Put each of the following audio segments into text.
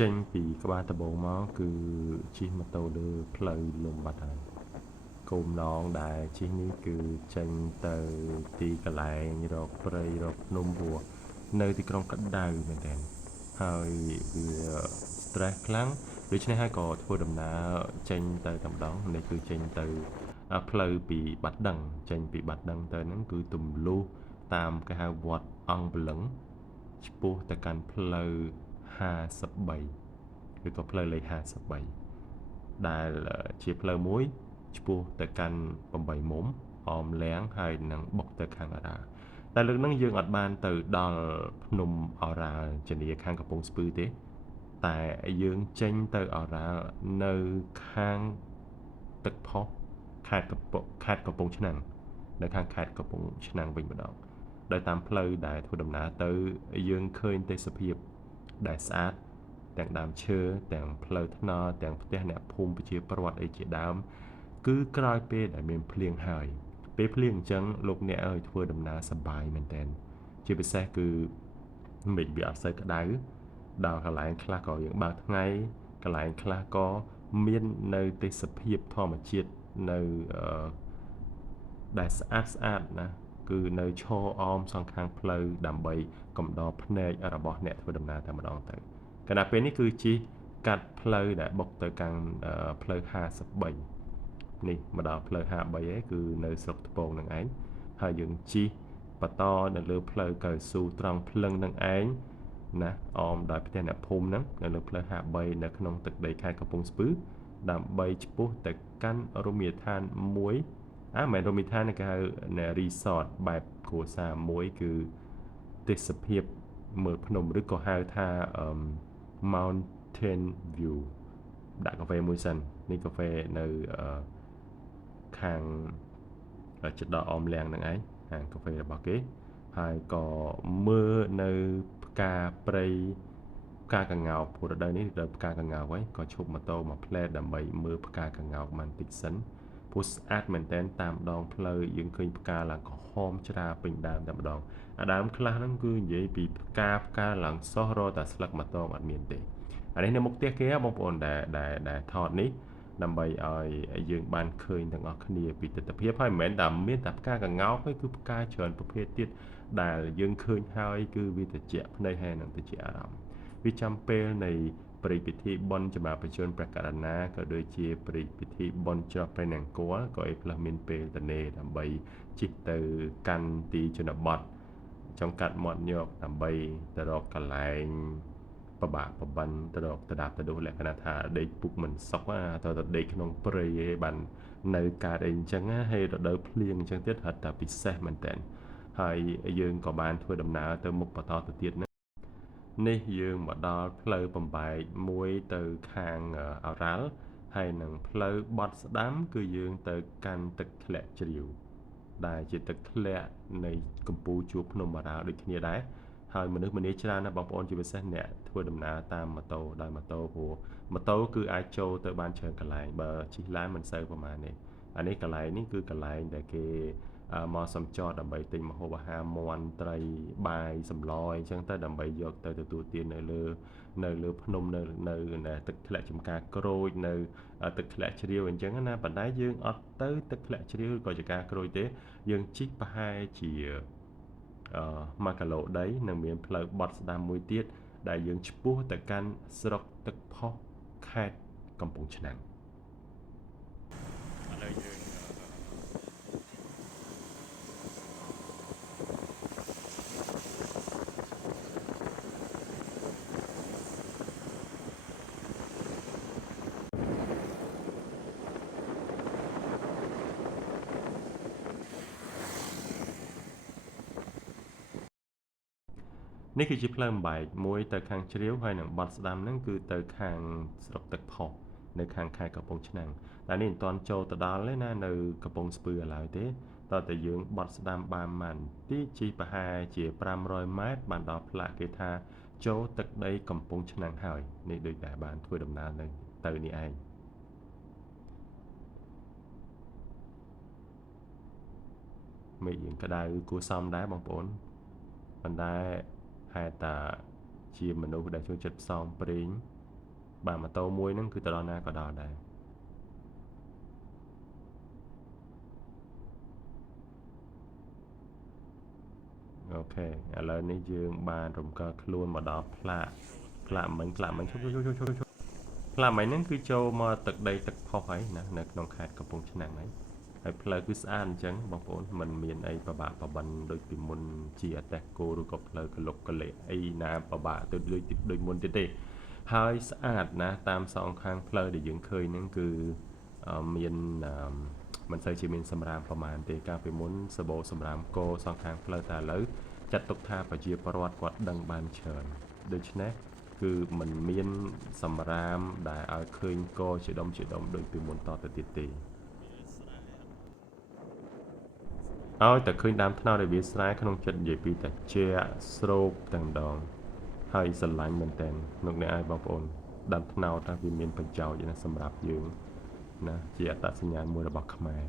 ចេញពីក្បាលដំបូងមកគឺជិះម៉ូតូលើផ្លូវលំបាត់ហើយគោលម្ដងដែលជិះនេះគឺចេញទៅទីកន្លែងរកព្រៃរកភ្នំព្រោះនៅទីក្រុងក្តៅមែនទែនហើយវា stress ខ្លាំងដូច្នេះហើយក៏ធ្វើដំណើរចេញទៅតែម្ដងនេះគឺចេញទៅផ្លូវពីបាត់ដឹងចេញពីបាត់ដឹងទៅហ្នឹងគឺទម្លុះតាមគេហៅវត្តអង្គពលឹងឆ្ពោះទៅកាន់ផ្លូវ53ឬក៏ផ្លូវលេខ53ដែលជាផ្លូវមួយឆ្ពោះទៅកាន់8មុំអមលៀងហើយនឹងបុកទៅខាងអារ៉ាល់តែលើកហ្នឹងយើងអត់បានទៅដល់ភ្នំអរ៉ាល់ជានីខាងកំពង់ស្ពឺទេតែយើងចេញទៅអរ៉ាល់នៅខាងទឹកផុសខេត្តកំពង់ឆ្នាំងនៅខាងខេត្តកំពង់ឆ្នាំងវិញម្ដងដោយតាមផ្លូវដែលធ្វើដំណើរទៅយើងឃើញទេសភាពដែលស្អាតទាំងដើមឈើទាំងផ្លូវថ្នល់ទាំងផ្ទះអ្នកភូមិប្រជាពលរដ្ឋអីជាដើមគឺក្រោយពេលដែលមានភ្លៀងហើយពេលភ្លៀងអញ្ចឹងលោកអ្នកអើយធ្វើដំណើរសប្បាយមែនទែនជាពិសេសគឺមិនវាអត់សូវក្តៅដល់កន្លែងខ្លះក៏យើងបើកថ្ងៃកន្លែងខ្លះក៏មាននៅទេសភាពធម្មជាតិនៅដែលស្អាតណាគឺនៅឈរអមសងខាងផ្លូវដើម្បីកំដរភ្នែករបស់អ្នកធ្វើដំណើរតែម្ដងទៅខណៈពេលនេះគឺជិះកាត់ផ្លូវដែលបុកទៅកាន់ផ្លូវ53នេះមកដល់ផ្លូវ53ឯងគឺនៅស្រុកថ្ពងនឹងឯងហើយយើងជិះបន្តនៅលើផ្លូវកៅស៊ូត្រង់ភ្លឹងនឹងឯងណាអមដោយផ្ទះអ្នកភូមិហ្នឹងនៅលើផ្លូវ53នៅក្នុងទឹកដីខេត្តកំពង់ស្ពឺដើម្បីឆ្ពោះទៅកាន់រមណីយដ្ឋានមួយមិនរមណីយដ្ឋានគេហៅ resort បែបគ្រួសារមួយគឺទេសភាពមើលភ្នំឬក៏ហៅថា mountain view ដាក់កាហ្វេមួយសិននេះកាហ្វេនៅខាងចិត្តដល់អមលៀងហ្នឹងឯងហាងកាហ្វេរបស់គេហើយក៏មើលនៅផ្កាព្រៃផ្កាកង្កោបព្រោះរដូវនេះរដូវផ្កាកង្កោបហើយក៏ឈប់ម៉ូតូមកផ្លែដើម្បីមើលផ្កាកង្កោបបន្តិចសិនព្រោះស្អាតមែនតើតាមដងផ្លូវយើងឃើញផ្កាឡើងក្រហមច្រាពេញដើមតែម្ដងអាដើមខ្លះហ្នឹងគឺនិយាយពីផ្កាឡើងសោះរតែស្លឹកម៉ូតូអត់មានទេអានេះនៅមុខផ្ទះគេបងប្អូនដែលថតនេះដើម្បីឲ្យយើងបានឃើញទាំងអស់គ្នាពីទស្សនវិជ្ជាហើយមិនមែនតែមានតែផ្កាកង្កោបទេគឺផ្កាច្រើនប្រភេទទៀតដែលយើងឃើញហើយគឺវាត្រជាក់ភ្នែកហើយនឹងត្រជាក់អារម្មណ៍វាចាំពេលនៃព្រឹត្តិពិធីបុណ្យចម្រើនបញ្ជូនព្រះករុណាក៏ដូចជាព្រឹត្តិពិធីបុណ្យច្រត់ព្រះនង្គ័លក៏ឲ្យផ្លាស់មានពេលទៅនេដើម្បីជិះទៅកាន់ទីជនបទចំកាត់មាត់ញោកដើម្បីទៅរកកន្លែងបបាក់បបិនទៅរកទៅដាប់ទៅដួសលក្ខណៈថាដេកពុកមិនសុខទៅដេកក្នុងព្រៃឯងបាននៅកើតអីអញ្ចឹងហើយរដូវភ្លៀងអញ្ចឹងទៀតហត់តែពិសេសមែនតើហើយយើងក៏បានធ្វើដំណើរទៅមុខបន្តទៅទៀតនេះយើងមកដល់ផ្លូវបំបែកមួយទៅខាងអូរ៉ាល់ហើយនឹងផ្លូវបត់ស្ដាំគឺយើងទៅកាន់ទឹកធ្លាក់ជ្រាវដែលជាទឹកធ្លាក់នៃកំពូលជួរភ្នំអូរ៉ាល់ដូចគ្នាដែរហើយមនុស្សម្នាច្រើនណាស់បងប្អូនជាពិសេសអ្នកធ្វើដំណើរតាមម៉ូតូដោយម៉ូតូព្រោះម៉ូតូគឺអាចចូលទៅបានច្រើនកន្លែងបើជិះឡានមិនសូវប្រហែលទេអានេះកន្លែងនេះគឺកន្លែងដែលគេមកសំចតដើម្បីទិញម្ហូបអាហារមាន់ត្រីបាយសម្លអីចឹងទៅដើម្បីយកទៅទទួលទាននៅលើភ្នំនៅទឹកធ្លាក់ចំការក្រូចនៅទឹកធ្លាក់ជ្រាវអញ្ចឹងណាប៉ុន្តែយើងអត់ទៅទឹកធ្លាក់ជ្រាវក៏ចំការក្រូចទេយើងជិះប្រហែលជា1គីឡូដីនឹងមានផ្លូវបត់ស្ដាំមួយទៀតដែលយើងឆ្ពោះទៅកាន់ស្រុកទឹកផុសខេត្តកំពង់ឆ្នាំងឥឡូវយើងនេះគឺជាផ្លូវបំបែកមួយទៅខាងជ្រាវហើយនឹងបត់ស្ដាំហ្នឹងគឺទៅខាងស្រុកទឹកផុសនៅខាងខេត្តកំពង់ឆ្នាំងតែនេះមិនទាន់ចូលទៅដល់ទេណានៅកំពង់ស្ពឺឥឡូវទេតើតែយើងបត់ស្ដាំបានទីជិះប្រហែលជា500ម៉ែត្របានដល់ផ្លាកគេថាចូលទឹកដីកំពង់ឆ្នាំងហើយនេះដូចតែបានធ្វើដំណើរទៅនេះឯងមេឃយើងក្តៅគួរសមដែរបងប្អូនប៉ុន្តែហេតុតែជាមនុស្សដែលចូលចិត្តផ្សងព្រេង បាទម៉ូតូមួយហ្នឹងគឺទៅដល់ណាក៏ដល់ដែរអូខេឥឡូវនេះយើងបានរំកិលខ្លួនមកដល់ផ្លាកមិញឈប់ផ្លាកមិញហ្នឹងគឺចូលមកទឹកដីទឹកផុសហើយណានៅក្នុងខេត្តកំពង់ឆ្នាំងហើយផ្លូវគឺស្អាតអញ្ចឹងបងប្អូនมันមានអីប្របាក់ប្របិនដូចពីមុនជាអតេះគោឬក៏ផ្លូវកលុកកលេអីណាប្របាក់ទៅដូចមុនទៀតទេហើយស្អាតណាតាមសងខាងផ្លូវដែលយើងឃើញហ្នឹងគឺមានមិនសូវជាមានសម្រាមប្រមាណទេកាលពីមុនសបោសម្រាមគោសងខាងផ្លូវតែឥឡូវចាត់ទុកថាប្រជាពលរដ្ឋគាត់ដឹងបានច្រើនដូច្នេះគឺมันមានសម្រាមដែលឲ្យឃើញគោជាដុំដូចពីមុនតទៅទៀតទេឲ្យតែឃើញដើមថ្នោតដែលវាស្រែក្នុងចិត្តនិយាយពីតែជាស្រូបទាំងដងហើយស្រឡាញ់មែនតើលោកអ្នកឲ្យបងប្អូនដើមថ្នោតថាវាមានប្រយោជន៍ណាសម្រាប់យើងណាជាអត្តសញ្ញាណមួយរបស់ខ្មែរ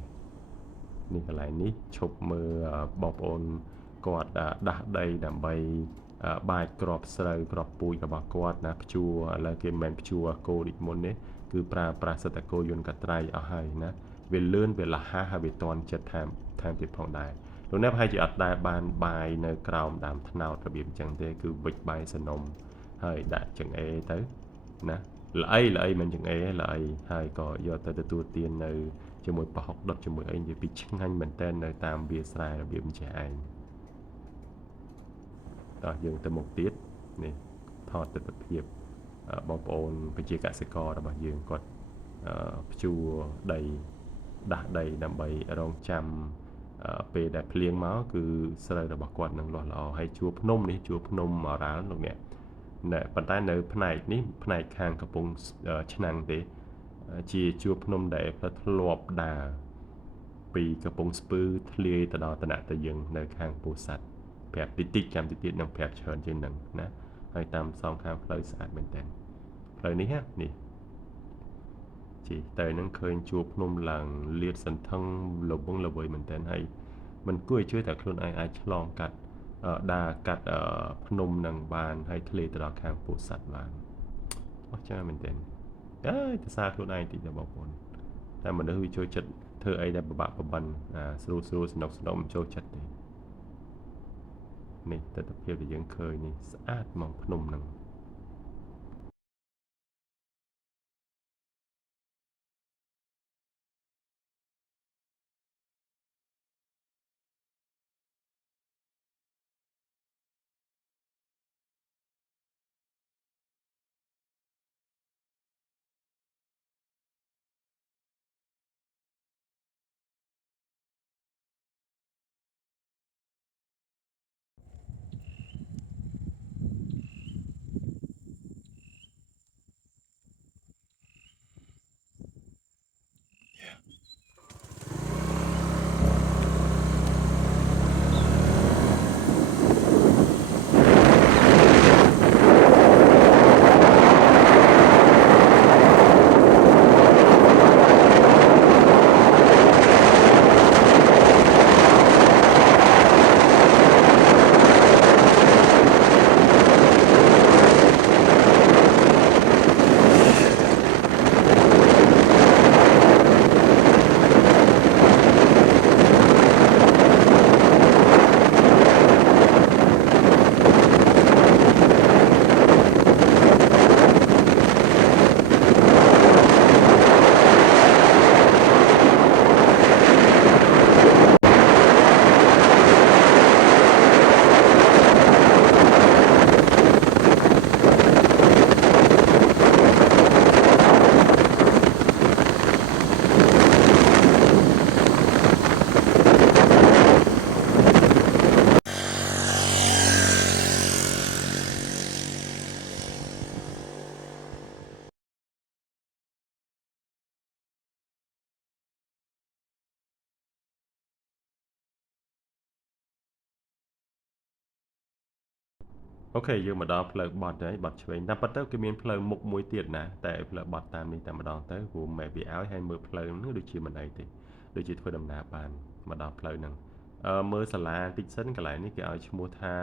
នេះកន្លែងនេះឈប់មើលបងប្អូនគាត់ដាស់ដីដើម្បីបាចក្របស្រូវក្របពូជរបស់គាត់ណាភ្ជួរឥឡូវគេមិនមែនភ្ជួរគោដូចមុនទេគឺប្រើប្រាស់សិតតែគោយន្តកត្រៃអស់ហើយណាវាលឿនវាលះហើយវាតន់ចិត្តថែមទៀតផងដែរលោកអ្នកប្រហែលជាអត់ដែលបានបាយនៅក្រោមដើមត្នោតរបៀបអញ្ចឹងទេគឺវិចបាយសនំហើយដាក់ចង្អេរទៅណាល្អីមិនចង្អេរល្អីហើយក៏យកទៅទទួលទាននៅជាមួយប្រហុកដុតជាមួយអីនិយាយពីឆ្ងាញ់មែនតើនៅតាមវាលស្រែរបៀបអញ្ចេះឯងតោះយើងទៅមុខទៀតនេះថតទស្សនវិជ្ជាបងប្អូនប្រជាកសិកររបស់យើងគាត់ភ្ជួរដីដាស់ដីដើម្បីរងចាំពេលដែលភ្លៀងមកគឺស្រូវរបស់គាត់នឹងលាស់ល្អហើយជួរភ្នំនេះជួរភ្នំអរ៉ាល់លោកអ្នកប៉ុន្តែនៅផ្នែកនេះផ្នែកខាងកំពង់ឆ្នាំងទេជាជួរភ្នំដែលធ្លាប់ដើរពីកំពង់ស្ពឺធ្លាយទៅដល់តំណាក់ទៅយើងនៅខាងពោធិ៍សាត់ប្រាប់តិចចាំតិចទៀតនឹងប្រាប់ច្រើនជាងនឹងណាហើយតាមសងខាងផ្លូវស្អាតមែនតើផ្លូវនេះនេះជីទៅនឹងឃើញជួរភ្នំឡើងលាតសន្ធឹងលវងល្វើយមែនតើហើយมันគួរឲ្យជួយតែខ្លួនឯងអាចឆ្លងកាត់ដើរកាត់ភ្នំនឹងបានហើយធ្លាយទៅដល់ខាងពោធិ៍សាត់បានអស្ចារ្យមែនតើទៅសារខ្លួនឯងតិចទៅបងប្អូនតែមនុស្សវាចូលចិត្តធ្វើអីដែលពិបាកពិបិនស្រួលសនុកមិនចូលចិត្តទេនេះទស្សនភាពដែលយើងឃើញនេះស្អាតមកភ្នំហ្នឹងអូខេយើងមកដល់ផ្លូវបត់ហើយបត់ឆ្វេងតាមពិតទៅគឺមានផ្លូវមុខមួយទៀតណាតែផ្លូវបត់តាមនេះតែម្ដងទៅព្រោះម៉ែវាឲ្យហើយមើលផ្លូវហ្នឹងដូចជាមិនអីទេដូចជាធ្វើដំណើរបានមកដល់ផ្លូវហ្នឹងមើលសាលាតិចសិនកន្លែងនេះគេឲ្យឈ្មោះថា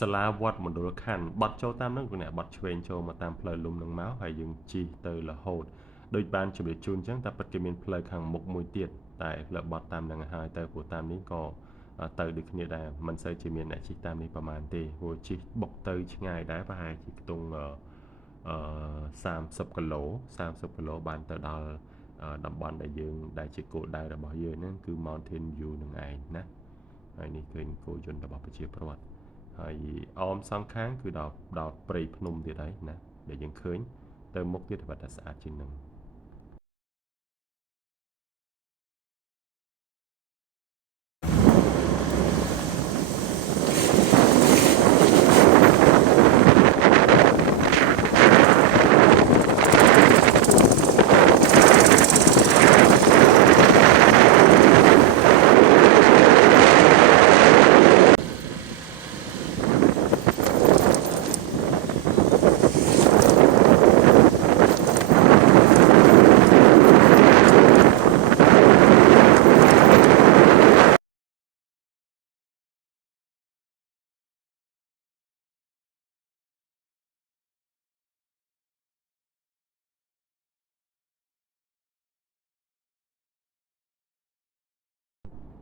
សាលាវត្តមណ្ឌលខណ្ឌបត់ចូលតាមហ្នឹងគឺអ្នកបត់ឆ្វេងចូលមកតាមផ្លូវលំនឹងមកហើយយើងជិះទៅរហូតដូចបានជម្រាបជូនអញ្ចឹងតែពិតគេមានផ្លូវខាងមុខមួយទៀតតែផ្លូវបត់តាមហ្នឹងហើយទៅព្រោះតាមនេះក៏ទៅដូចគ្នាដែរមិនសូវជាមានអ្នកជិះតាមនេះប្រហែលទេព្រោះជិះបុកទៅឆ្ងាយដែរប្រហែលជាខ្ទង់30 គីឡូបានទៅដល់តំបន់ដែលយើងដែលជាគោលដៅរបស់យើងហ្នឹងគឺ Mountain View នឹងឯងណាហើយនេះឃើញគោយន្តរបស់ប្រជាពលរដ្ឋហើយអមសងខាងគឺដល់ព្រៃភ្នំទៀតហើយណាដែលយើងឃើញទៅមុខទៀតតែស្អាតជាងនឹង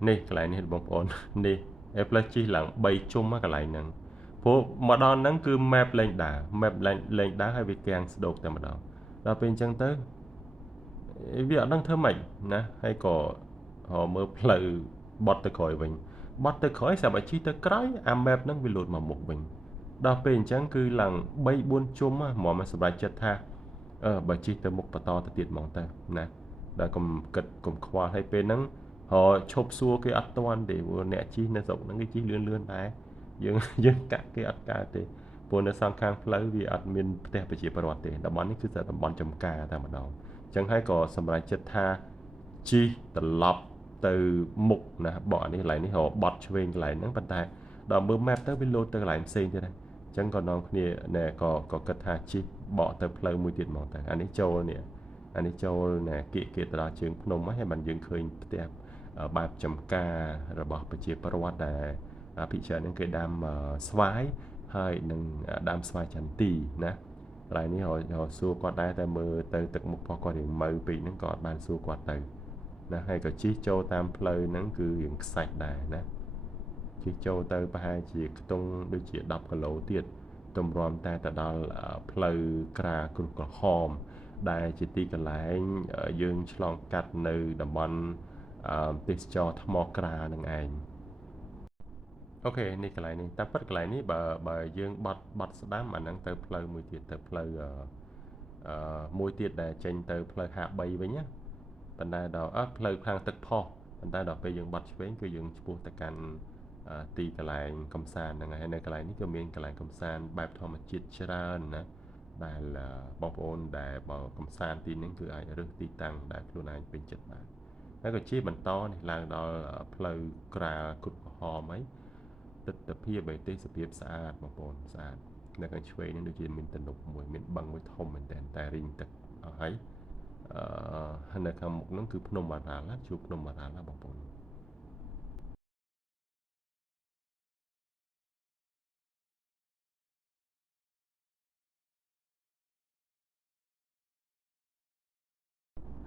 នេះកន្លែងនេះបងប្អូននេះAppleជិះឡើង3ជុំកន្លែងហ្នឹងព្រោះមកដល់ហ្នឹងគឺ map លេងដើរ map លេងដើរហើយវាគាំងស្ដោកតែម្ដងដល់ពេលអញ្ចឹងទៅវាអត់ដឹងធ្វើម៉េចណាហើយក៏មើលផ្លូវបត់ទៅក្រោយវិញបត់ទៅក្រោយសម្រាប់ជិះទៅក្រោយអា map ហ្នឹងវាលោតមកមុខវិញដល់ពេលអញ្ចឹងគឺឡើង3 4ជុំហ្មងសម្រាប់ចិត្តថាបើជិះទៅមុខបន្តទៅទៀតហ្មងទៅណាដល់កុំគិតកុំខ្វល់ហើយពេលហ្នឹងឈប់សួរគេអត់ទាន់ទេព្រោះអ្នកជិះនៅស្រុកហ្នឹងគេជិះលឿនដែរយើងកាក់គេអត់កើតទេព្រោះនៅសងខាងផ្លូវវាអត់មានផ្ទះប្រជាពលរដ្ឋទេតំបន់នេះគឺតែតំបន់ចំការតែម្ដងអញ្ចឹងហើយក៏សម្រេចចិត្តថាជិះត្រឡប់ទៅមុខណាបកនេះកន្លែងនេះបត់ឆ្វេងកន្លែងហ្នឹងប៉ុន្តែដល់មើល map ទៅវាលោតទៅកន្លែងផ្សេងទៀតដែរអញ្ចឹងក៏នាំគ្នាណែក៏គិតថាជិះបកទៅផ្លូវមួយទៀតហ្មងទៅអានេះចូលនេះអានេះចូលណែគៀកទៅដល់ជើងភ្នំហើយបានយើងឃើញផ្ទះបែបចំការរបស់ប្រជាពលរដ្ឋដែលភិជានឹងគេដាំស្វាយហើយនឹងដាំស្វាយចន្ទីណាកន្លែងនេះសួរគាត់ដែរតែមើលទៅទឹកមុខរបស់គាត់រៀងម៉ៅពេកហ្នឹងក៏អត់បានសួរគាត់ទៅណាហើយក៏ជិះចូលតាមផ្លូវហ្នឹងគឺរៀងខ្សាច់ដែរណាជិះចូលទៅប្រហែលជាខ្ទង់ដូចជា10 គីឡូទៀតទម្រាំតែទៅដល់ផ្លូវក្រាគ្រុះក្រហមដែលជាទីកន្លែងយើងឆ្លងកាត់នៅតំបន់ទេសចរថ្មក្រានឹងឯងអូខេនេះកន្លែងនេះតាមពិតកន្លែងនេះបើយើងបត់ស្ដាំអាហ្នឹងទៅផ្លូវមួយទៀតទៅផ្លូវមួយទៀតដែលចេញទៅផ្លូវ53វិញណាប៉ុន្តែដល់ផ្លូវខាងទឹកផុសប៉ុន្តែដល់ពេលយើងបត់ឆ្វេងគឺយើងឆ្ពោះទៅកាន់ទីកន្លែងកំសាន្តហ្នឹងហើយនៅកន្លែងនេះក៏មានកន្លែងកំសាន្តបែបធម្មជាតិច្រើនណាដែលបងប្អូនដែលបើកំសាន្តទីនេះគឺអាចរើសទីតាំងដែលខ្លួនឯងពេញចិត្តបានហើយក៏ជាបន្តនេះឡើងដល់ផ្លូវក្រាលគ្រុឌក្រហមហើយទិដ្ឋភាពទេសភាពស្អាតបងប្អូនស្អាតនៅខាងឆ្វេងនេះដូចជាមានទំនប់មួយមានបឹងមួយធំមែនតើតែរីងទឹកអស់ហើយនៅខាងមុខហ្នឹងគឺភ្នំបារាល់ណាជួបភ្នំបារាល់ណាបងប្អូន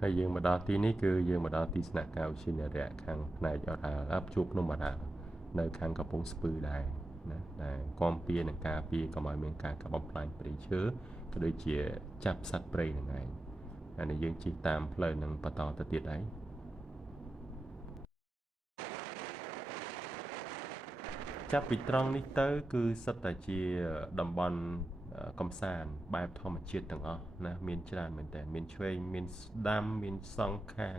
ហើយយើងមកដល់ទីនេះគឺយើងមកដល់ទីស្នាក់ការឧទ្យានុរក្សខាងផ្នែកអរ៉ាជួបភ្នំបារាល់នៅខាងកំពង់ស្ពឺដែរណាដែលគាំពៀនឹងការពារកុំឲ្យមានការកាប់បំផ្លាញព្រៃឈើក៏ដូចជាចាប់សត្វព្រៃនឹងឯងហើយនេះយើងជិះតាមផ្លូវនឹងបន្តទៅទៀតហើយចាប់ពីត្រង់នេះទៅគឺសិតតែជាតំបន់កំសាន្តបែបធម្មជាតិទាំងអស់ណាមានច្រើនមែនតើមានឆ្វេងមានស្ដាំមានសងខាង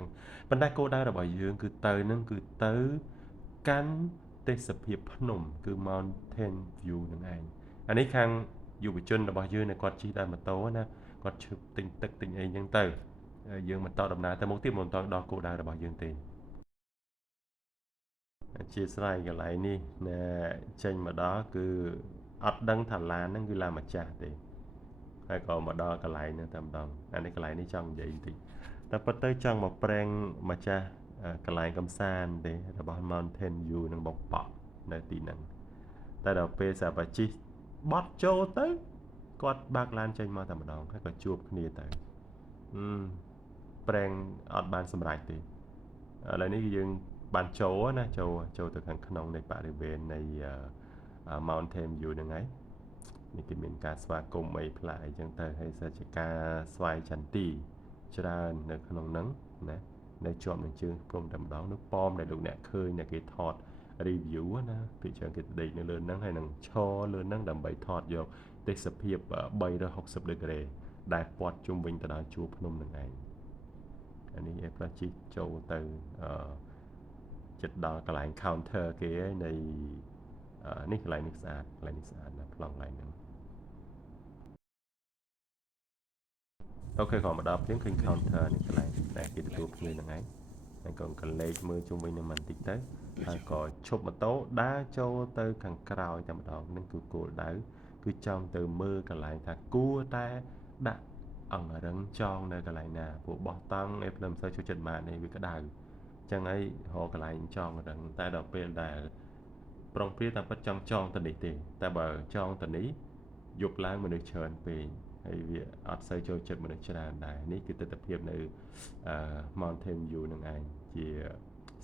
ប៉ុន្តែគោលដៅរបស់យើងគឺទៅនឹងគឺទៅកាន់ទេសភាពភ្នំគឺ Mountain View នឹងឯងអានេះខាងយុវជនរបស់យើងនៅគាត់ជិះដោយម៉ូតូណាគាត់ឈប់ទិញទឹកទិញអីចឹងទៅយើងបន្តដំណើរទៅមុខទៀតមិនបន្តដល់គោលដៅរបស់យើងទេអធិស្ឋានកន្លែងនេះណែចេញមកដល់គឺអត់ដឹងថាឡានហ្នឹងគឺឡានម្ចាស់ទេហើយក៏មកដល់កន្លែងហ្នឹងតែម្ដងអានេះកន្លែងនេះចង់និយាយបន្តិចតែប៉ុន្តែចង់មកប្រេងម្ចាស់កន្លែងកំសាន្តទេរបស់ Mountain View នឹងបងប៉ក់នៅទីហ្នឹង តែដល់ពេលសាបាជីបត់ចូលទៅគាត់បើកឡានចេញមកតែម្ដងហើយក៏ជួបគ្នាទៅប្រេងអត់បានសម្រេចទេឥឡូវនេះយើងបានចូលណាចូលទៅខាងក្នុងនៃបរិវេណនៃ Mountain View ហ្នឹងហើយនេះគេមានការស្វាគមន៍អីផ្លាកអីចឹងទៅហើយសិជាការស្វ័យចន្ទីច្រើននៅក្នុងហ្នឹងណានៅជាប់នឹងជើងព្រំតែម្ដងនោះប៉មដែលលោកអ្នកឃើញដែលគេថត review ណាពីច្រើនគេដេកនៅលើហ្នឹងហើយនឹងឈរលើហ្នឹងដើម្បីថតយកទេសភាព360ដឺក្រេដែលព័ទ្ធជុំវិញទៅដល់ជួរភ្នំនឹងឯងអានេះឯផ្លាស់ជីចូលទៅចិត្តដល់កន្លែង counter គេឯនៃនេះកន្លែងនេះស្អាតណាប្លង់កន្លែងហ្នឹងអូខេក៏មកដល់ព្រៀងឃើញ counter នេះកន្លែងដែលគេទទួលភ្ញៀវហ្នឹងឯងហើយក៏កលេចមើលជុំវិញនឹងបន្តិចទៅហើយក៏ឈប់ម៉ូតូដើរចូលទៅខាងក្រោយតែម្ដងនឹងគឺគោលដៅគឺចង់ទៅមើលកន្លែងថាគួរតែដាក់អង្រឹងចងនៅកន្លែងណាពួកបោះតង់ឯផ្លឹមសូវចូលចិត្តម៉ាកនេះវាក្តៅអញ្ចឹងហើយកន្លែងចងរឹងតែដល់ពេលដែលប្រុងព្រាតាមពិតចង់ចងទៅនេះទេតែបើចងទៅនេះយប់ឡើងមនុស្សច្រើនពេកហើយវាអត់សូវចូលចិត្តមនុស្សច្រើនដែរនេះគឺទស្សនវិជ្ជានៅMountain View នឹងឯងជា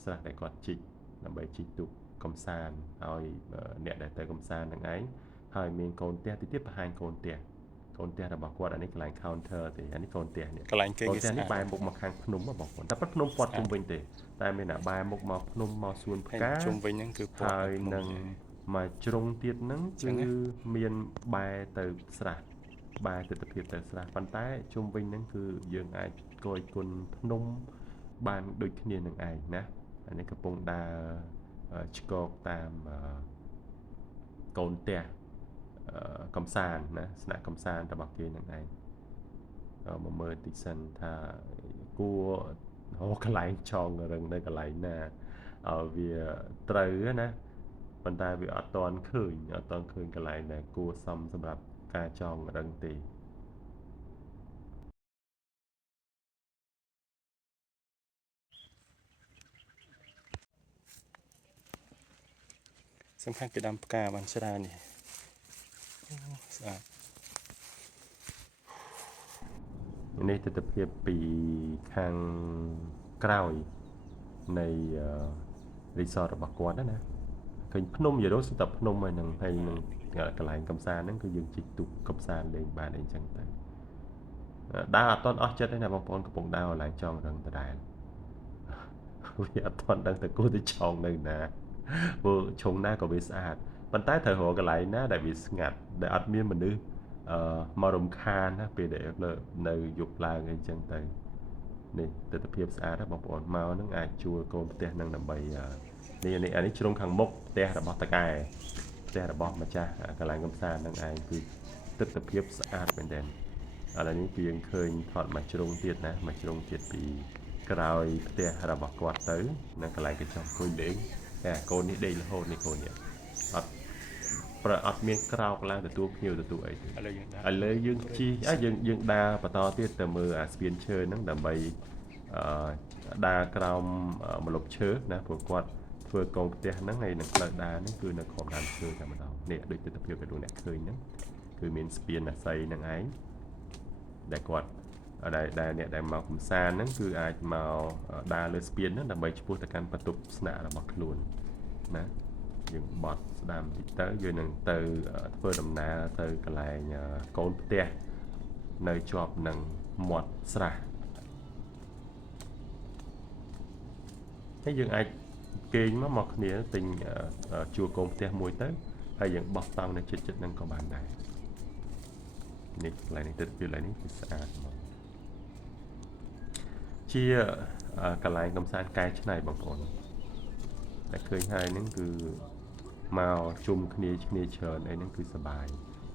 ស្រះដែលគាត់ជីកដើម្បីជីកទូកកំសាន្តឲ្យអ្នកដែលទៅកំសាន្តនឹងឯងហើយមានកូនផ្ទះទៀតបង្ហាញកូនផ្ទះរបស់គាត់អានេះកន្លែង counter ទេអានេះកូនផ្ទះនេះកន្លែងគេស្អាតនេះបែរមុខមកខាងភ្នំបងប្អូនតែប៉ុតភ្នំព័ទ្ធជុំវិញទេតែមានតែបែរមុខមកភ្នំមកសួនផ្កាជុំវិញហ្នឹងគឺព័ទ្ធហើយនឹងមកជ្រុងទៀតហ្នឹងគឺមានបែរទៅស្រះបែរទិដ្ឋភាពទៅស្រះប៉ុន្តែជុំវិញហ្នឹងគឺយើងអាចគយគុណភ្នំបានដូចគ្នានឹងឯងណាអានេះកំពុងដើរឆ្កកតាមកូនផ្ទះកំសាន្តណាស្នាក់កំសាន្តរបស់គេនឹងឯងមកមើលតិចសិនថាគួរកន្លែងចងរឹងនៅកន្លែងណាឲ្យវាត្រូវណាប៉ុន្តែវាអត់តន់ឃើញកន្លែងដែលគួរសមសម្រាប់ការចងរឹងទេសំខាន់គេដាំផ្កាបានច្រើននេះស្អាតនេះទស្សនវិជ្ជាពីខាងក្រោយនៃ resort របស់គាត់ណាឃើញភ្នំយរោស្ទើរភ្នំហើយនឹងកន្លែងកំសាន្តហ្នឹងគឺយើងជីកទូកកំសាន្តលេងបានអីចឹងទៅដើរអត់ទាន់អស់ចិត្តទេណាបងប្អូនកំពុងដើរឡើងចងរឹងដដែលវាអត់ទាន់ដឹងតែគួរទៅចងនៅណាព្រោះឈុំណាក៏វាស្អាតប៉ុន្តែត្រូវរកកន្លែងណាដែលវាស្ងាត់ដែលអត់មានមនុស្សមករំខានណាពេលដែលនៅយប់ឡើងអីចឹងទៅនេះទស្សនវិជ្ជាស្អាតណាបងប្អូនមកហ្នឹងអាចជួលកូនផ្ទះហ្នឹងដើម្បីនេះអានេះជ្រុងខាងមុខផ្ទះរបស់តកែផ្ទះរបស់ម្ចាស់កន្លែងកំសាន្តហ្នឹងឯងគឺទស្សនវិជ្ជាស្អាតមែនទែនឥឡូវនេះគឺយើងឃើញថតមួយជ្រុងទៀតណាមួយជ្រុងទៀតពីក្រោយផ្ទះរបស់គាត់ទៅនៅកន្លែងកញ្ចក់អង្គុយលេងតែកូននេះដេករហូតនេះកូននេះអត់មានក្រោកឡើងទទួលភ្ញៀវទទួលអីទេឥឡូវយើងជិះយើងដើរបន្តទៀតទៅមើលអាស្ពានឈើហ្នឹងដើម្បីដើរក្រោមម្លប់ឈើណាព្រោះគាត់ធ្វើកងផ្ទះហ្នឹងហើយនឹងផ្លូវដើរហ្នឹងគឺនៅក្រោមដើមឈើតែម្ដងនេះដូចទស្សនវិជ្ជាដែលលោកអ្នកឃើញហ្នឹងគឺមានស្ពានអាស័យហ្នឹងឯងដែលគាត់ដែលអ្នកដែលមកកំសាន្តហ្នឹងគឺអាចមកដើរលើស្ពានហ្នឹងដើម្បីឆ្ពោះទៅកាន់បន្ទប់ស្នាក់របស់ខ្លួនណាយើងបត់ស្ដាំតិចទៅយើងនឹងទៅធ្វើដំណើរទៅកន្លែងកូនផ្ទះនៅជាប់នឹងមាត់ស្រះហើយយើងអាចគេងមកគ្នាទិញជួលកូនផ្ទះមួយទៅហើយយើងបោះតង់នៅចិត្តហ្នឹងក៏បានដែរនេះកន្លែងនេះទិដ្ឋភាពកន្លែងនេះគឺស្អាតហ្មងជាកន្លែងកំសាន្តកែច្នៃបងប្អូនតែឃើញហើយហ្នឹងគឺមកជុំគ្នាច្រើនអីហ្នឹងគឺសប្បាយ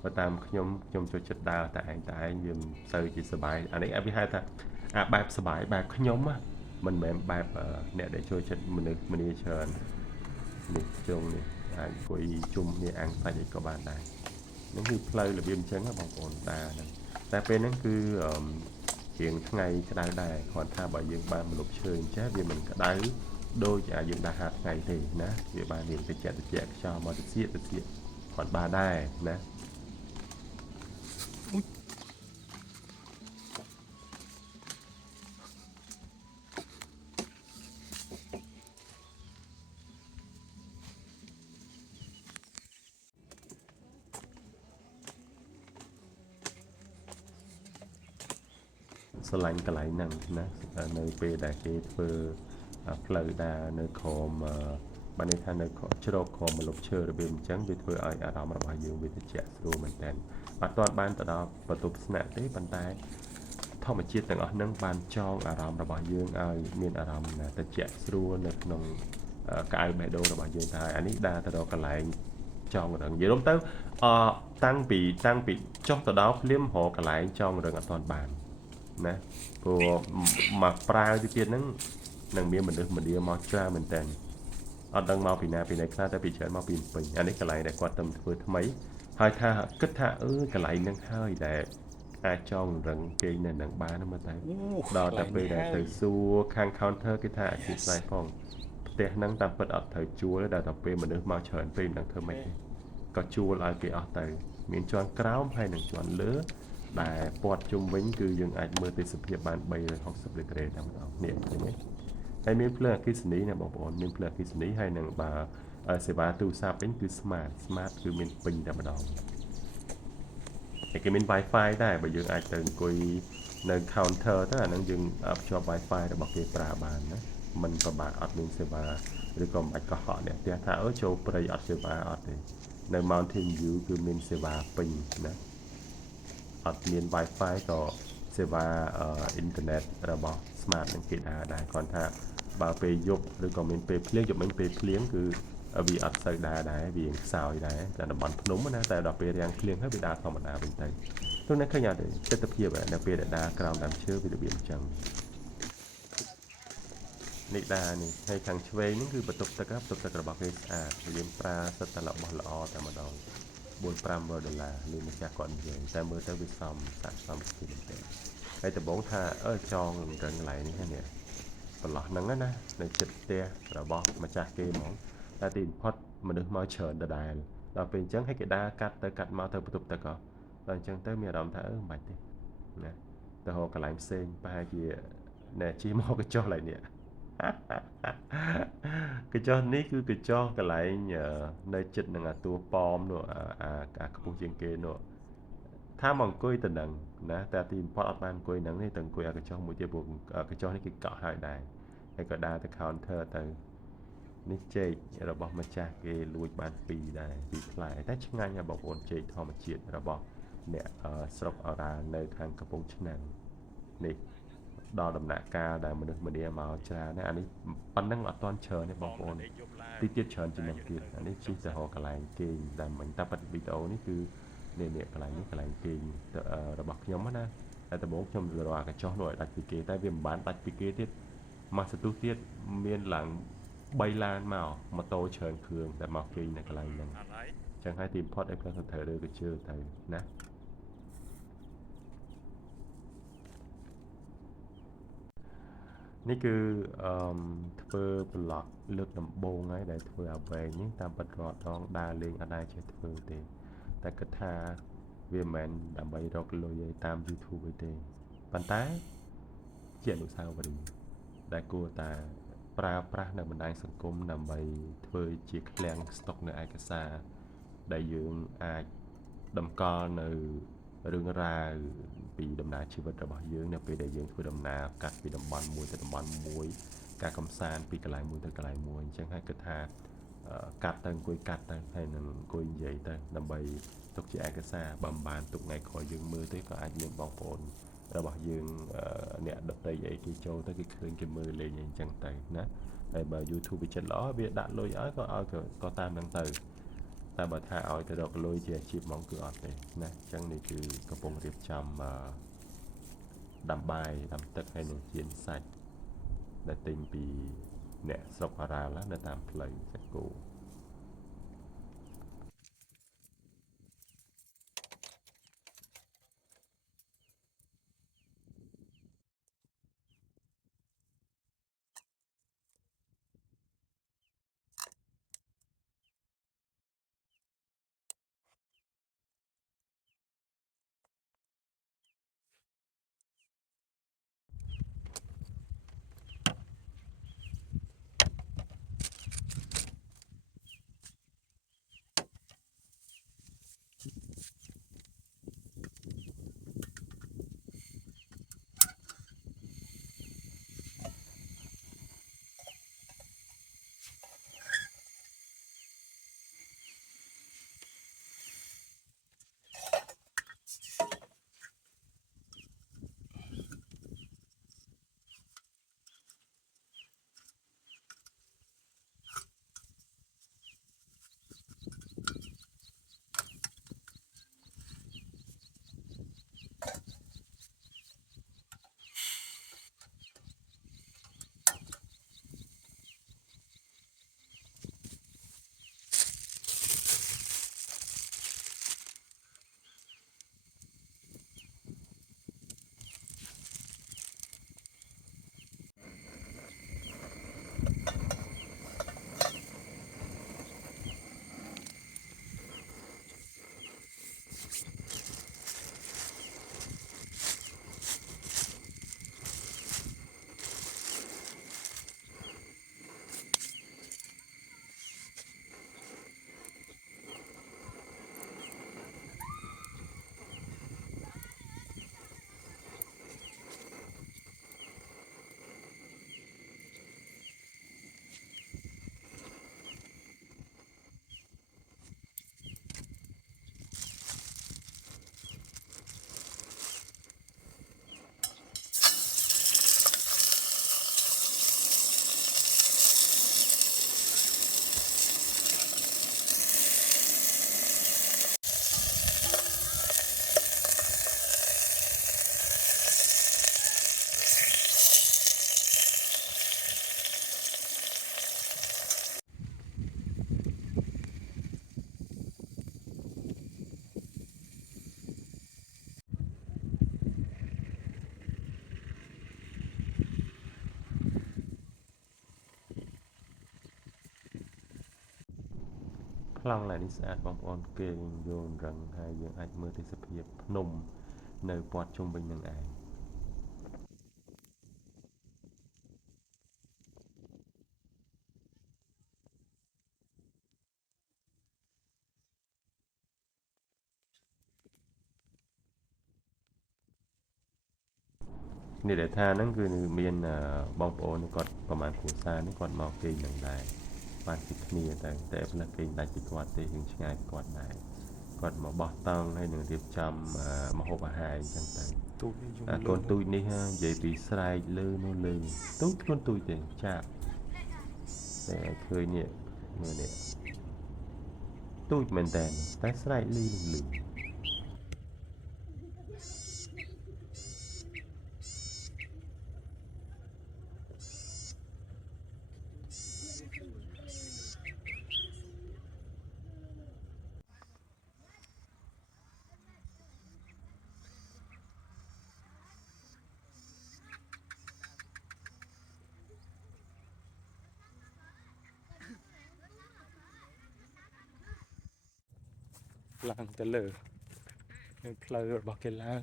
បើតាមខ្ញុំចូលចិត្តដើរតែឯងវាមិនសូវជាសប្បាយអានេះវាហៅថាបែបសប្បាយបែបខ្ញុំមិនមែនបែបអ្នកដែលចូលចិត្តមនុស្សម្នាច្រើននេះជុំនេះអាចអង្គុយជុំគ្នាអាំងសាច់អីក៏បានដែរនេះគឺផ្លូវរបៀបអញ្ចឹងបងប្អូនតាហ្នឹងតែពេលហ្នឹងគឺជាងថ្ងៃក្តៅដែរគាត់ថាបើយើងបានម្លប់ឈើអញ្ចឹងវាមិនក្តៅដូចយើងដាក់ហាត់ថ្ងៃទេណាវាបានរៀងតិចខ្យល់មកទៅសៀក អត់បានដែរណាស្រឡាញ់កន្លែងហ្នឹងណានៅពេលដែលគេធ្វើផ្លូវដើរនៅក្រោមបានន័យថានៅជ្រកក្រោមម្លប់ឈើរបៀបអញ្ចឹងវាធ្វើឲ្យអារម្មណ៍របស់យើងវាត្រជាក់ស្រួលមែនតើអត់ទាន់បានទៅដល់បន្ទប់ស្នាក់ទេប៉ុន្តែធម្មជាតិទាំងអស់ហ្នឹងបានចងអារម្មណ៍របស់យើងឲ្យមានអារម្មណ៍ត្រជាក់ស្រួលនៅក្នុងកៅបេះដូងរបស់យើងទៅហើយអានេះដើរទៅដល់កន្លែងចងរឹងនិយាយរួមទៅអតាំងពីចុះទៅដល់ភ្លាមរកកន្លែងចងរឹងអត់ទាន់បានណាព្រោះមកប្រាវទៅទៀតហ្នឹងនឹងមានមនុស្សម្នាមកច្រើនមែនតើអត់ដឹងមកពីណាពីណីខ្លះតែពីច្រើនមកពីពេញអានេះកន្លែងដែលគាត់ទៅធ្វើថ្មីហើយថាគិតថាកន្លែងហ្នឹងហើយដែលអាចចងរឹងគេនៅនឹងបានមើលតែដល់តែពេលដែលទៅសួរខាង counter គេថាអធិស្ឋានផងផ្ទះហ្នឹងតាមពិតអត់ត្រូវជួលដល់តែពេលមនុស្សមកច្រើនពេកមិនដឹងធ្វើម៉េចទេក៏ជួលឲ្យគេអស់ទៅមានជាន់ក្រោមហើយនឹងជាន់លើដែលព័ទ្ធជុំវិញគឺយើងអាចមើលទេសភាពបាន360ដឺក្រេតែម្ដងនេះឃើញទេហើយមានភ្លើងអគ្គិសនីណាបងប្អូនមានភ្លើងអគ្គិសនីហើយនឹងបើសេវាទូរស័ព្ទវិញគឺ smart គឺមានពេញតែម្ដងហើយគេមាន Wi-Fi ដែរបើយើងអាចទៅអង្គុយនៅ counter ទៅអាហ្នឹងយើងភ្ជាប់ Wi-Fi របស់គេប្រើបានណាมันពិបាកអត់មានសេវាឬក៏មិនអាចកុហកអ្នកផ្ទះថាចូលព្រៃអត់សេវាអត់ទេនៅ Mountain View គឺមានសេវាពេញណាអត់មាន Wi-Fi ក៏សេវាអ៊ីនធឺណិតរបស់ Smart នឹងគេដែរគាត់ថាបើពេលយប់ឬក៏មានពេលភ្លៀងយប់មិញពេលភ្លៀងគឺវាអត់សូវដែរវាខ្សោយដែរតែតំបន់ភ្នំណាតែដល់ពេលរាំងភ្លៀងហើយវាដើរធម្មតាវិញទៅនោះអ្នកឃើញអត់ទេទស្សនវិជ្ជានៅពេលដែលដើរក្រោមដើមឈើវារបៀបអញ្ចឹងនេះដែរនេះហើយខាងឆ្វេងនេះគឺបន្ទប់ទឹករបស់គេស្អាតយើងប្រើសិតតែរបស់ល្អតែម្ដង$4-500លេងម្ចាស់គាត់និយាយតែមើលទៅវាសមសាក់សមពីមែនទេហើយដំបងថាចងរឹងកន្លែងនេះហ្នឹងបន្លោះហ្នឹងណានៅចិត្តផ្ទះរបស់ម្ចាស់គេហ្មងតែទីបំផុតមនុស្សមកច្រើនដដែលដល់ពេលអញ្ចឹងឲ្យគេដើរកាត់ទៅកាត់មកទៅបន្ទប់ទឹកក៏ដល់អញ្ចឹងទៅមានអារម្មណ៍ថាមិនបាច់ទេណាទៅរកកន្លែងផ្សេងប្រហែលជាអ្នកជិះមកកញ្ចុះឡើយនេះកញ្ចុះនេះគឺកញ្ចុះកន្លែងនៅចិត្តនឹងអាតួប៉មនោះអាខ្ពស់ជាងគេនោះថាមកអង្គុយទៅនឹងណាតែទីបំផុតអត់បានអង្គុយនឹងទេទៅអង្គុយអាកញ្ចុះមួយទៀតព្រោះកញ្ចុះនេះគេកក់ហើយដែរហើយក៏ដើរទៅ counter ទៅនេះចេករបស់ម្ចាស់គេលួចបាន2ដែរ2ផ្លែតែឆ្ងាញ់ណាស់បងប្អូនចេកធម្មជាតិរបស់អ្នកស្រុកអូរ៉ាល់នៅខាងកំពង់ឆ្នាំងនេះដល់ដំណាក់កាលដែលមនុស្សម្នាមកច្រើនអានេះប៉ុណ្ណឹងអត់ទាន់ច្រើនទេបងប្អូនទីទៀតច្រើនជាងនេះទៀតអានេះជិះទៅរកកន្លែងគេងតែមិញតែប៉ាត់វីដេអូនេះគឺនេះកន្លែងនេះកន្លែងគេងរបស់ខ្ញុំណាតែដំបូងខ្ញុំទៅរកអាកញ្ចុះនោះឲ្យដាច់ពីគេតែវាមិនបានដាច់ពីគេទៀតមកសន្ទុះទៀតមានឡើង3ឡានមកម៉ូតូច្រើនគ្រឿងតែមកគេងនៅកន្លែងហ្នឹងអញ្ចឹងហើយទីបំផុតឲ្យផ្លឹងទៅរើកជើទៅណានេះគឺធ្វើប្លុកលើកដំបូងហើយដែលធ្វើអាវែងនេះតាមពិតរាល់ដងដើរលេងអត់ដែរចេះធ្វើទេតែគិតថាវាមិនមែនដើម្បីរកលុយទេតាម YouTube ទេប៉ុន្តែជាអនុស្សាវរីយ៍ដែលគួរតែប្រើប្រាស់នៅបណ្ដាញសង្គមដើម្បីធ្វើជាឃ្លាំងស្តុកនៅឯកសារដែលយើងអាចតម្កល់នៅរឿងរ៉ាវពីដំណើរជីវិតរបស់យើងនៅពេលដែលយើងធ្វើដំណើរកាត់ពីតំបន់មួយទៅតំបន់មួយការកំសាន្តពីកន្លែងមួយទៅកន្លែងមួយអញ្ចឹងហើយគិតថាកាត់ទៅអង្គុយកាត់ទៅហើយនឹងអង្គុយនិយាយទៅដើម្បីទុកជាឯកសារបើមិនបានទុកថ្ងៃក្រោយយើងមើលទេក៏អាចមានបងប្អូនរបស់យើងអ្នកដតីអីគេចូលទៅគេឃើញគេមើលលេងអីចឹងទៅណាហើយបើ YouTube វាចិត្តល្អវាដាក់លុយឲ្យក៏តាមនឹងទៅតែបើថាឲ្យទៅរកលុយជាអាជីពហ្មងគឺអត់ទេណាអញ្ចឹងនេះគឺកំពុងរៀបចំដាំបាយដាំទឹកហើយនឹងចៀនសាច់ដែលទិញពីអ្នកស្រុកបារ៉ាល់នៅតាមផ្លូវសាច់គោ ឡង់ឡើងនេះស្អាតបងប្អូនគេយល់រឹងហើយយើងអាចមើលទេសភាពភ្នំនៅព័ទ្ធជុំវិញនឹងឯងនេះដែលថាហ្នឹងគឺមានបងប្អូនគាត់ប្រហែលគ្រួសារនេះគាត់មកគេងនឹងដែរបានពីគ្នាតែផ្លែគេងដាច់ពីគាត់ទេយើងឆ្ងាយពីគាត់ដែរគាត់មកបោះតង់ហើយនឹងរៀបចំម្ហូបអាហារអញ្ចឹងទៅកូនទូចនេះនិយាយពីស្រែកលើនោះលើទូចខ្លួនទូចទេចាក់តែឃើញនេះមើលនេះទូចមែនតើតែស្រែកលឺឡើងទៅលើនឹងផ្លូវរបស់គេឡើង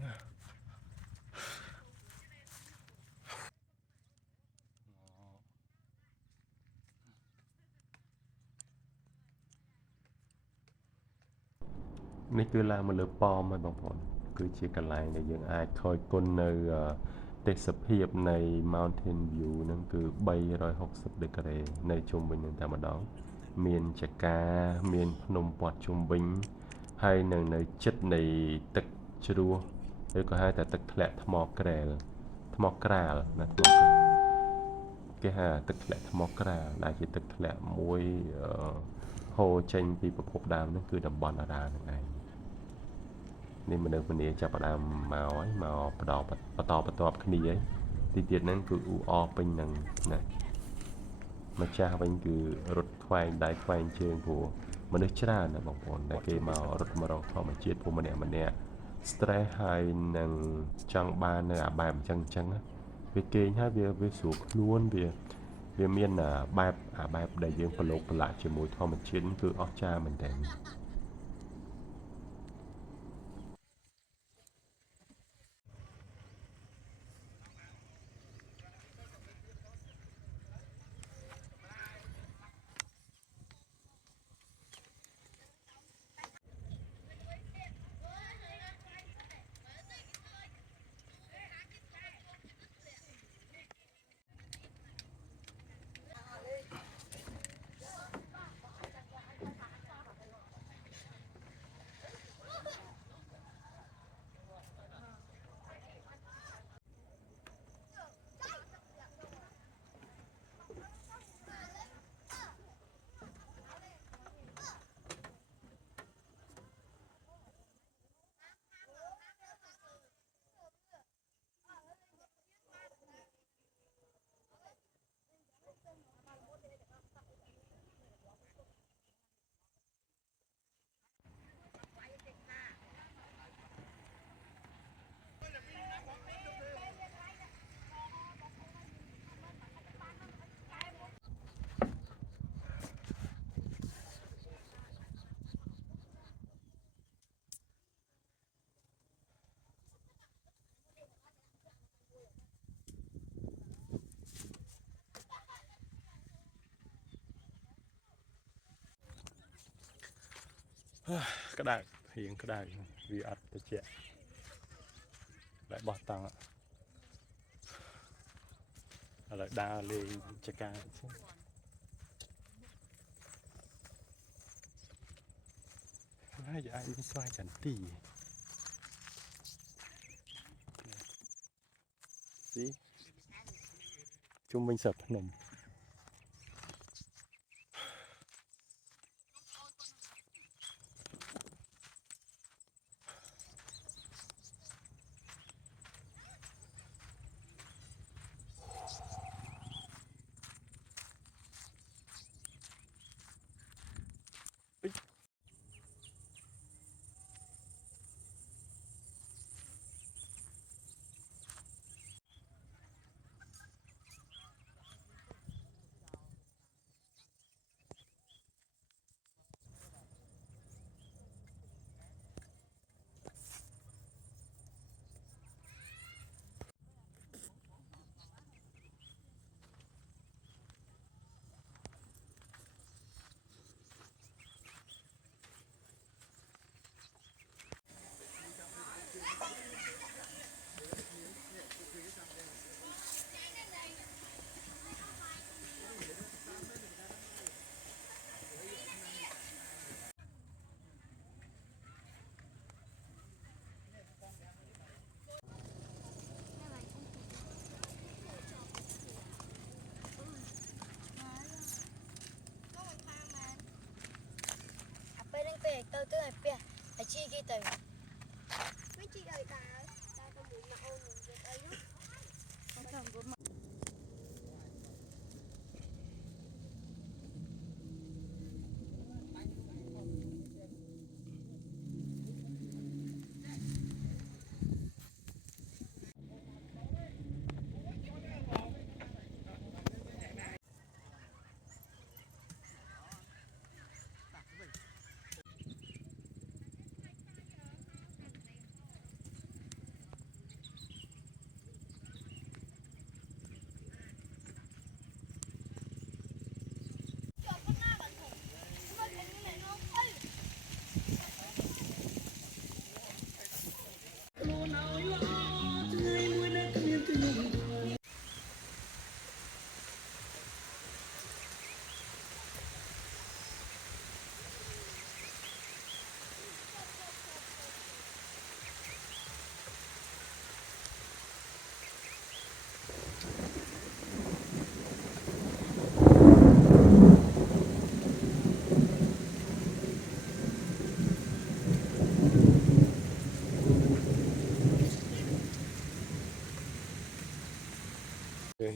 នេះគឺឡើងមកលើប៉មហើយបងប្អូនគឺជាកន្លែងដែលយើងអាចថយគុណនៅទេសភាពនៃ Mountain View ហ្នឹងគឺ360ដឺក្រេនៅជុំវិញនឹងតែម្ដងមានចកាមានភ្នំព័ទ្ធជុំវិញហើយនៅចិត្តនៃទឹកជ្រោះឬក៏ហៅថាទឹកធ្លាក់ថ្មក្រែលថ្មក្រាលណាថ្មក្រាលគេហៅទឹកធ្លាក់ថ្មក្រាលដែលជាទឹកធ្លាក់មួយហូរចេញពីប្រភពដើមហ្នឹងគឺតំបន់អារ៉ាហ្នឹងឯងនេះមនុស្សម្នាចាប់ផ្ដើមមកហើយមកបន្តបន្ទាប់គ្នាហើយទីទៀតហ្នឹងគឺអ៊ូអពេញហ្នឹងណាម្ចាស់វិញគឺរត់ខ្វែងដៃខ្វែងជើងព្រោះមនុស្សច្រើនណាបងប្អូនដែលគេមករត់មករកធម្មជាតិព្រោះម្នាក់ stress ហើយនឹងចង់បាននៅអាបែបអញ្ចឹងវាគេងហើយវាស្រួលខ្លួនវាមានបែបដែលយើងប្រឡូកប្រឡាក់ជាមួយធម្មជាតិគឺអស្ចារ្យមែនតើក្តៅរៀងក្តៅវាអត់ត្រជាក់lại bọt tầng ạ lại đa lên chả ca hai giờ ai đi xoay chẳng tỉ gì chúng mình sập nồng ទៅទៅឲ្យពះឲ្យជីគេទៅមិនជីឲ្យតាតាទៅមួយមកអូនយកអីនោះខ្ញុំចង់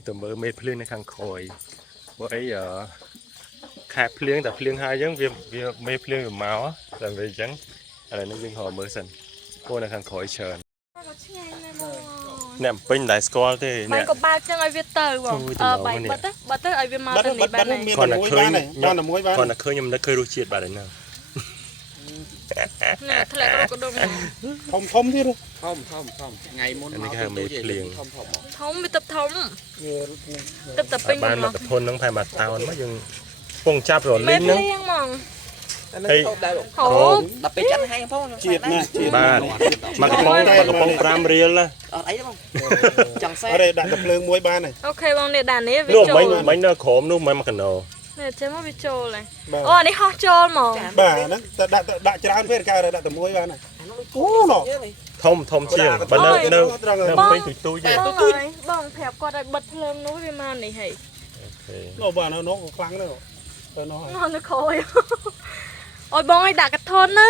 từ mưa mê phơiในខាងក្រោយបើអីខែភ្លៀងតែភ្លៀងហើយអញ្ចឹងវាមេភ្លៀងវាមកតែវាអញ្ចឹងឥឡូវនេះយើងហៅមើលសិនពួកនៅខាងក្រោយច្រើនអ្នកពេញតែស្គាល់ទេអ្នកក៏បើកចឹងឲ្យវាទៅបងបាយបិទទៅឲ្យវាមកទៅនេះបានហើយគាត់តែឃើញបានតែមួយបានគាត់តែឃើញខ្ញុំនឹកឃើញរសជាតិបាទហ្នឹងណែធ្លាក់រកដុំធំទៀតធំថ្ងៃមុនមកទៅមេភ្លៀងធំវាទឹកធំទឹកតែពេញបានមកធនហ្នឹងផែមកតោនមកយើងពងចាប់រលីងហ្នឹងមេភ្លៀងហ្មងហើយហូដល់ពេលចាត់ហាយផងជាតិណាជាតិបាទមកកំប៉ុង5រៀលណាអត់អីទេបងចង់សែអរេដាក់តែភ្លើងមួយបានហើយអូខេបងនេះដានេះវាចូលមិញនៅក្រោមនោះមិនមកកណោនេះចេះមកវាចូលហើយអូអានេះហោះចូលហ្មងបាទហ្នឹងតែដាក់ច្រើនពេកកៅដាក់តែមួយបានហើយអូណូធំជាងបើនៅពេញទូចបងប្រាប់គាត់ឲ្យបិទភ្លើងនោះវាមកនេះហីអូបាទនោះក៏ខ្លាំងដែរបើនោះនៅក្រោយអើយបងឲ្យដាក់កធនទៅ